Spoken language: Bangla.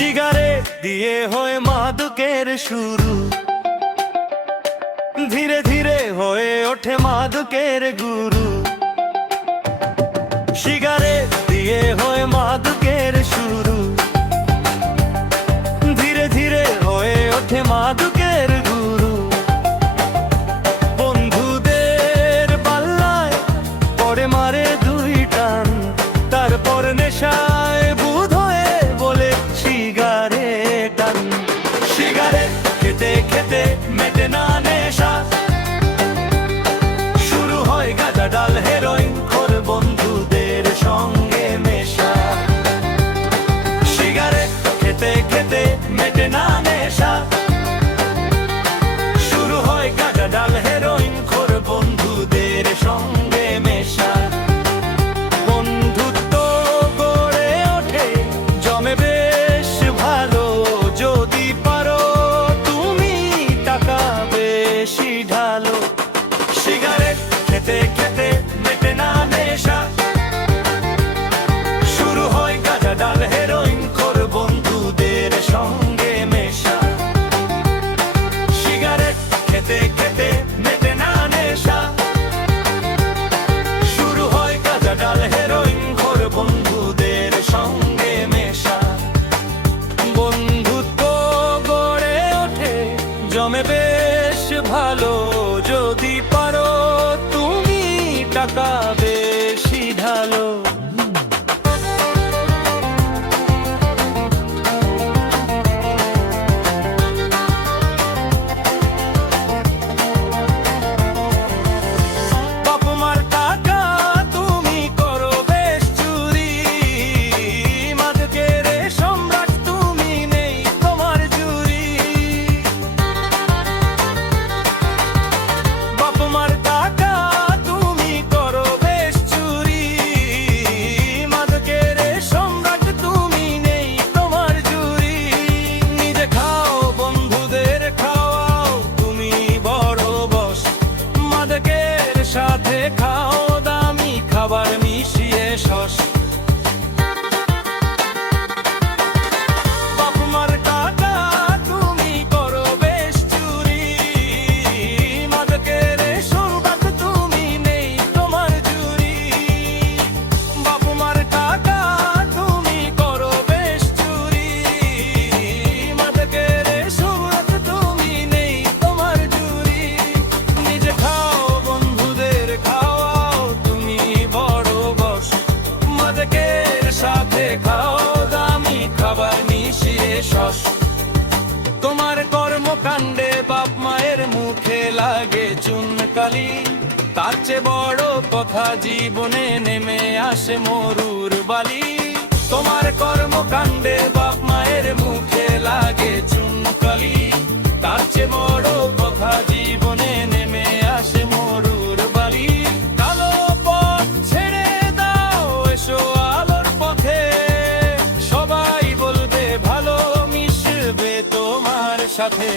সিগারেট দিয়ে হয়ে মাদকের শুরু, ধীরে ধীরে হয়ে ওঠে মাদকের গুরু। সিগারেট দিয়ে হয়ে মাদকের শুরু, ধীরে ধীরে হয়ে ওঠে মাদকের গুরু। বন্ধুদের পাল্লায় পরে মারে দুই টান, তারপর নেশায় বুধ হয়ে বলে সিগারেট টান। সিগারেট খেতে খেতে মেটে না নেশা, শুরু হয় গাঁজা ডাল হেরোইন খোর বন্ধুদের সঙ্গে মেশা। সিগারেট খেতে খেতে মেটে না নেশা, শুরু হয় গাঁজা ডাল হেরোইন খোর বন্ধুদের সঙ্গে মেশা। বন্ধুত্ব গড়ে ওঠে জমে বেশ ভালো, যদি পারো তুমি টাকা বেশি ঢালো। সিগারেট খেতে খেতে মেটে না নেশা, শুরু হয় গাঁজা ডাল হেরোইন খোর বন্ধুদের সঙ্গে মেশা। সিগারেট খেতে খেতে মেটে না নেশা, শুরু হয় গাঁজা ডাল হেরোইন খোর বন্ধুদের সঙ্গে মেশা। বন্ধুত্ব গড়ে ওঠে জমে বেশ ভালো, যদি পারো তুমি টাকা বেশি ঢালো। বাপ মার টাকা তুমি করো বেশ চুরি, মাদকের সম্রাট তুমি নেই তোমার জুরি। বাপ মার টাকা তুমি করো বেশ চুরি, মাদকের সম্রাট তুমি নেই তোমার জুরি। নিজে খাও বন্ধুদের খাওয়াও তুমি বড় বস, মাদকের সাথে খাও দামি খাবার মিশিয়ে শস। বাপ মার টাকা তুমি করো বেশ চুরি, মাদকের সম্রাট তুমি নেই তোমার জুরি। বাপ মার টাকা তুমি করো বেশ চুরি, মাদকের সম্রাট তুমি নেই তোমার জুরি। নিজে খাও বন্ধুদের খাওয়াও তুমি বড় বস, মাদকের সাথে খাও দামি খাবার মিশিয়ে শস। তোমার কর্মকাণ্ডে বাপ মায়ের মুখে লাগে চুনকালি, তার চেয়ে বড় কথা জীবনে নেমে আসে মরুর বালি। তোমার কর্মকাণ্ডে বাপ মায়ের মুখে লাগে চুনকালি, তার চেয়ে বড় কথা জীবনে নেমে আসে মরুর বালি। কালো পথ ছেড়ে দাও এসো আলোর পথে, সবাই বলবে ভালো মিশবে তোমার সাথে।